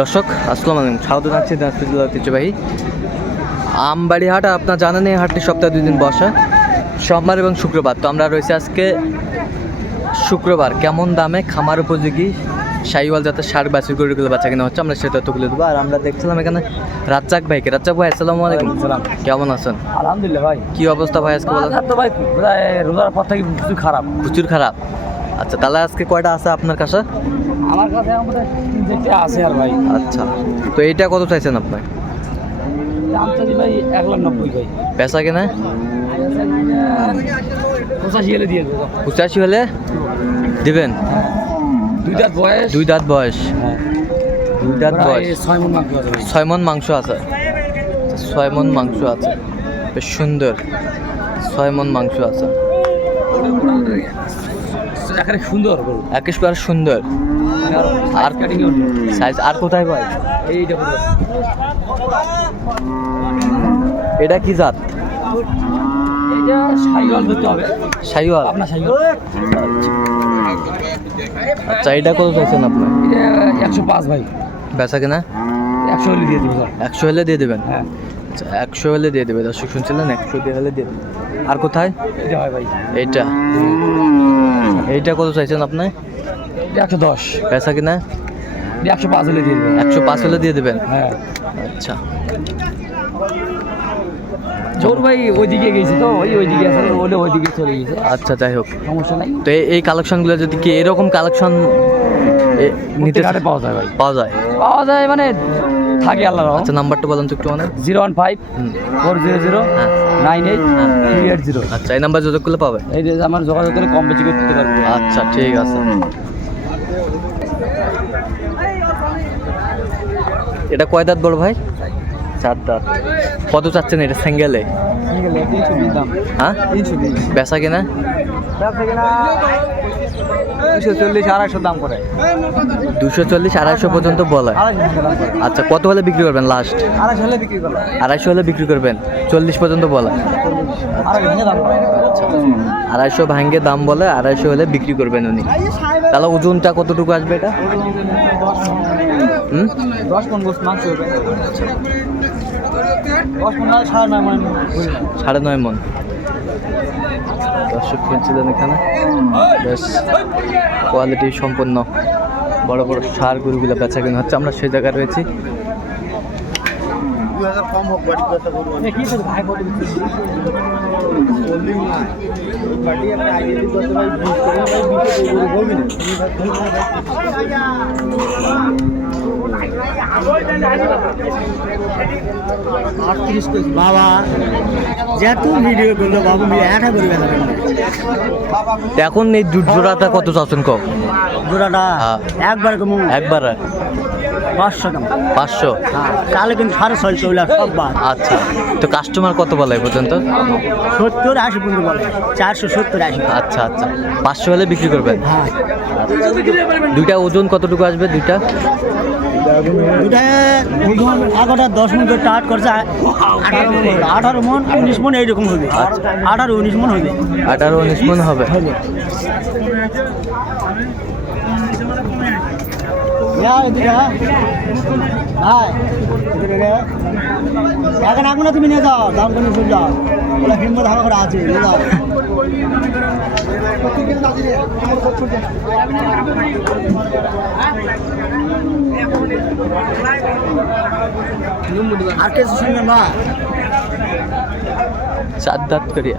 দর্শক আসসালামু আলাইকুম। স্বাগত জানাচ্ছি দিনাজপুর ঐতিহ্যবাহী আমবাড়ি হাট আপনার জানেন এই হাটটি সপ্তাহে দুই দিন বসা সোমবার এবং শুক্রবার। তো আমরা রয়েছে আজকে শুক্রবার। কেমন দামে খামার উপযোগী শাহিওয়াল জাতের সার বাছুর গরুগুলো বাচ্চা কিনা হচ্ছে আমরা সেটা তুলে দেবো আর আমরা দেখছিলাম এখানে রাজ্জাক ভাইকে। রাজ্জাক ভাই আসসালামু আলাইকুম। সালাম। কেমন আছেন? আলহামদুলিল্লাহ ভাই। কি অবস্থা ভাই আজকে বলেন? তো ভাই রোজার পর থেকে কিছু খারাপ। প্রচুর খারাপ। আচ্ছা তাহলে আজকে কয়টা আছে আপনার কাছে? আমার কাছে আমাদের যেটা আছে আর ভাই। আচ্ছা। তো এইটা কত চাইছেন আপনার দাম চাচ্ছি ভাই এক লাখ নব্বই ভাই। পেশা কেনা? পঁচাশি হলে দিয়ে দেবো। পঁচাশি হলে দিবেন? দুই দাঁত বয়স। দুই দাঁত বয়স। হ্যাঁ। দুই দাঁত বয়স। ছয় মন মাংস আছে ছয় মন মাংস আছে। ছয় মন মাংস আছে। বেশ সুন্দর। ছয় মন মাংস আছে। সুন্দর একেবারে সুন্দর। আর সাইজ আর কোথায় এইটা এটা কি জাত? আচ্ছা কত চাইছেন আপনার একশো পাঁচ ভাই। বেচা কিনা? একশো হলে দিয়ে দেবো একশো হলে দিয়ে দেবেন? হ্যাঁ। আচ্ছা একশো হলে দিয়ে দেবে দর্শক শুনছিলেন? একশো দিয়ে হলে দিয়ে আর কোথায়? এটা হয় ভাই। এইটা। এইটা কত চাইছেন আপনি? একশো দশ। বেচা কিনা? একশো পাঁচ হলে দিয়ে দেবো একশো পাঁচ হলে দিয়ে দেবেন? হ্যাঁ। আচ্ছা। জোর ভাই ওইদিকে গেছি তো ওই ওইদিকে আসলে বলে ওইদিকে চলে গেছে। আচ্ছা যাই হোক। সমস্যা নাই। তো এই- কালেকশনগুলো যদি কি এরকম কালেকশন নিতে পাওয়া যায় ভাই। পাওয়া যায়? পাওয়া যায় মানে থাকে আল্লাহ আচ্ছা নাম্বারটা বলুন তো একটু মানে zero one five four zero zero হ্যাঁ। নাইন এইট হ্যাঁ। Three eight zero. আচ্ছা এই নাম্বার যোগাযোগ করলে পাবে? এই যে আমার যোগাযোগ করে কম বেশি করতে পারব। আচ্ছা ঠিক আছে। এটা কয় দাঁত বড় ভাই? চার দাঁত। কত চাচ্ছেন এটা সিঙ্গেলে দাম। হ্যাঁ? বেচা কিনা? দুশো চল্লিশ আড়াইশো দাম করে। দুশো চল্লিশ আড়াইশো পর্যন্ত বলে। আচ্ছা কত হলে বিক্রি করবেন লাস্ট আড়াইশো হলে বিক্রি করে আড়াইশো হলে বিক্রি করবেন চল্লিশ পর্যন্ত বলে। আড়াইশো ভেঙে দাম করে আচ্ছা আড়াইশো ভাঙ্গে দাম বলে আড়াইশো হলে বিক্রি করবেন উনি। তাহলে ওজনটা কতটুকু আসবে এটা? সাড়ে নয় মানে দর্শক কিনছিলেন এখানে? বেশ কোয়ালিটি সম্পন্ন। বড় বড় সার গরুগুলো বেচা কিনা হচ্ছে আমরা সেই জায়গায় রয়েছি। বাবা যেহেতু ভিডিও করল বাবু একটা করে বেচা এখন এই জোড়াটা কত চাচ্ছেন কম জোড়াটা হ্যাঁ। একবার কমু একবার। পাঁচশো টাকা। পাঁচশো? হ্যাঁ তাহলে কিন্তু সাড়ে ছয়শো ওগুলা সব বাদ। আচ্ছা তো কাস্টমার কত বলে পর্যন্ত? সত্তর আশি পর্যন্ত বলে চারশো সত্তর আশি। আচ্ছা আচ্ছা পাঁচশো হলে বিক্রি করবেন? হ্যাঁ। দুইটা ওজন কতটুকু আসবে দুইটা? দুটা এগারোটা দশ মন করে টাট করছে আঠারো মন আঠারো মন উনিশ মন এইরকম হবে। আঠারো উনিশ মন হবে। আঠারো উনিশ মন হবে। এখন এখন তুমি নিয়ে যাও। দাম করে শুনে যাও। ওরা হিম্মত হারা করে আছে নিয়ে যাও। আর কিছু শুনবে না। চার দাঁত করিয়া।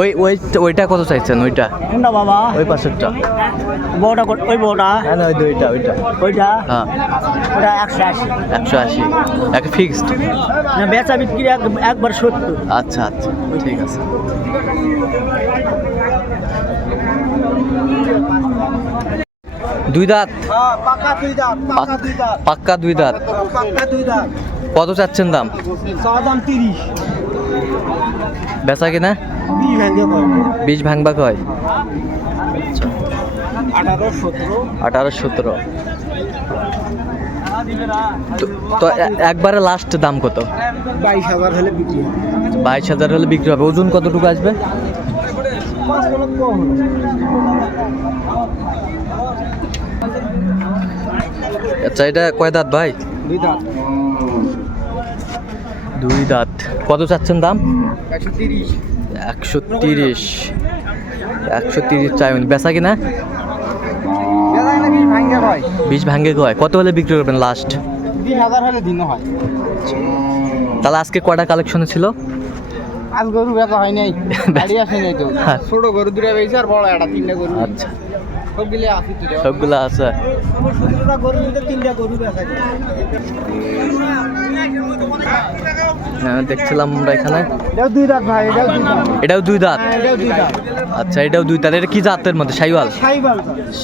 ওই ওই ওইটা কত চাইছেন? ওইটা? কোনটা বাবা। ওই পাশেরটা বউটা ওই বড়টা হ্যাঁ ওই দুইটা ওইটা। ওইটা? হ্যাঁ। ওটা একশো আশি। একশো আশি। এক ফিক্সড না বেচা বিক্রি এক একবার সত্তর। আচ্ছা আচ্ছা ঠিক আছে। দুই দাঁত? হ্যাঁ, পাক্কা দুই দাঁত কত চাচ্ছেন দাম? দাম তিরিশ। বেচা কিনা? বীজ ভাঙবা কয়? আঠারো সতেরো। আঠারো সতেরো তো- একবারে লাস্ট দাম কত? বাইশ হাজার হলে বিক্রি হবে বাইশ হাজার হলে বিক্রি হবে। ওজন কতটুকু আসবে। আচ্ছা এটা কয় দাঁত ভাই? দুই দাঁত। দুই দাঁত। কত চাচ্ছেন দাম? একশো তিরিশ। একশো তিরিশ। একশো তিরিশ চাই বেচা কিনা? নাকি ভাঙ্গে কয়। কত হলে বিক্রি করবেন লাস্ট তাহলে আজকে কটা কালেকশনে ছিল? আজ গরু বেচা হয় নাই। গাড়ি আসে নাই তো। হ্যাঁ। ছোট গরু দুটা বেচে আর বড় একটা তিনটা গরু। আচ্ছা। সবগুলো আছে হ্যাঁ দেখছিলাম আমরা এখানে। এটাও দুই দাঁত হ্যাঁ এটাও দুই দাঁত। আচ্ছা এটাও দুই দাঁত। এটা কি জাতের মধ্যে? সাইওয়াল?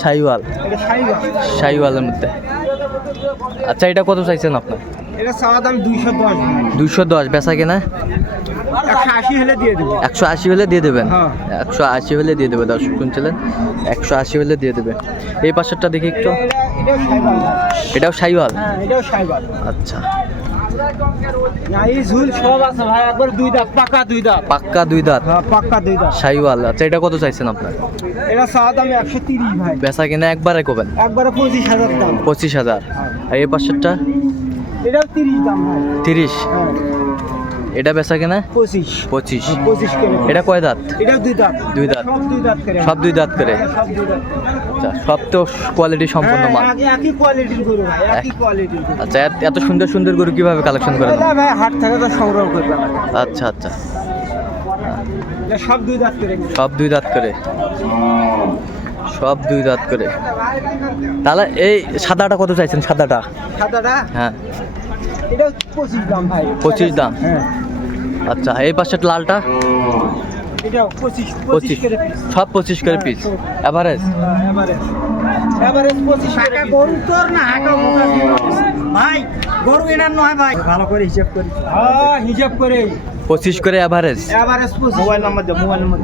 সাইওয়াল। সাইওয়ালের মধ্যে। আচ্ছা এটা কত চাইছেন আপনার? এটা চাওয়া দাম দুইশো দশ। দুইশো দশ বেচা কিনা? একশো আশি হলে দিয়ে দেবেন? হ্যাঁ। একশো আশি হলে দিয়ে দেবে দর্শক শুনছিলেন? একশো আশি হলে দিয়ে দেবে এই পাশেরটা দেখি একটু। এটাও সাইওয়াল হ্যাঁ আচ্ছা। পাক্কা দুই দাঁত? হ্যাঁ সাইওয়াল আচ্ছা এটা কত চাইছেন আপনার? এটা চাওয়া দাম একশো তিরিশ ভাই। বেচা কিনা একবারে করবেন একবারে পঁচিশ হাজার দাম। পঁচিশ হাজার। আর এই পাশেরটা? এটাও তিরিশ দাম তিরিশ? হ্যাঁ। এটা বেচা কিনা? পঁচিশ। পঁচিশ। পঁচিশ করে এটা কয় দাঁত? এটাও দুই দাঁত। দুই দাঁত। সব দুই দাঁত করে। হ্যাঁ, আচ্ছা সব তো কোয়ালিটি সম্পন্ন মাল। হ্যাঁ, একই- কোয়ালিটির গরু ভাই একই কোয়ালিটির আচ্ছা এত- সুন্দর সুন্দর গরু কীভাবে কালেকশন করেন? এটা ভাই হাট থেকে তো সংগ্রহ করবে আচ্ছা আচ্ছা। সব দুই দাঁত করে। সব দুই দাঁত করে? সব দুই দাঁত করে। তাহলে এই সাদাটা কত চাইছেন? সাদাটা? সাদাটা? হ্যাঁ। এটাও পঁচিশ দাম ভাই। পঁচিশ দাম? হ্যাঁ। আচ্ছা এই পাশের লালটা? পঁচিশ পিস সব পঁচিশ করে পিস অ্যাভারেজ না হাঁকা মোটা ভাই গরু এনার নয় ভাই। ভালো করে হিসাব করি। হ্যাঁ হিসাব করে। পঁচিশ করে অ্যাভারেজ মোবাইল নাম্বার দে মোবাইল নাম্বার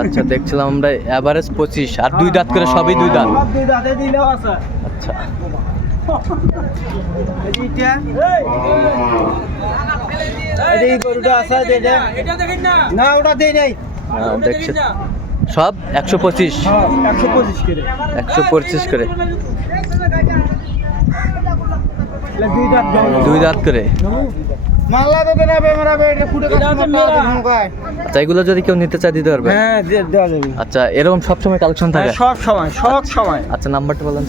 আচ্ছা দেখছিলাম আমরা অ্যাভারেজ পঁচিশ। আর দুই দাঁত করে সবই দুই দাঁত? দুই দাঁতে দিলেও আছে। আচ্ছা। এইটা এই গরুটা আছে এটা না। ওটা দেই নাই। সব একশো পঁচিশ। একশো পঁচিশ করে। দুই দাঁত করে। আচ্ছা এগুলো যদি কেউ নিতে চায় দিতে পারবে? হ্যাঁ দেওয়া যাবে। আচ্ছা এরকম সবসময় কালেকশন থাকে? হ্যাঁ, সব সময় সব সময়। আচ্ছা নাম্বারটা বলেন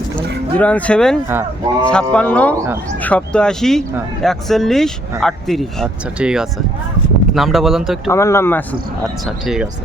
জিরো ওয়ান সেভেন হ্যাঁ। ছাপ্পান্ন হ্যাঁ। সপ্তাশি। একচল্লিশ। আটত্রিশ। আচ্ছা ঠিক আছে। নামটা বলেন তো একটু। আমার নাম মাসুদ। আচ্ছা ঠিক আছে।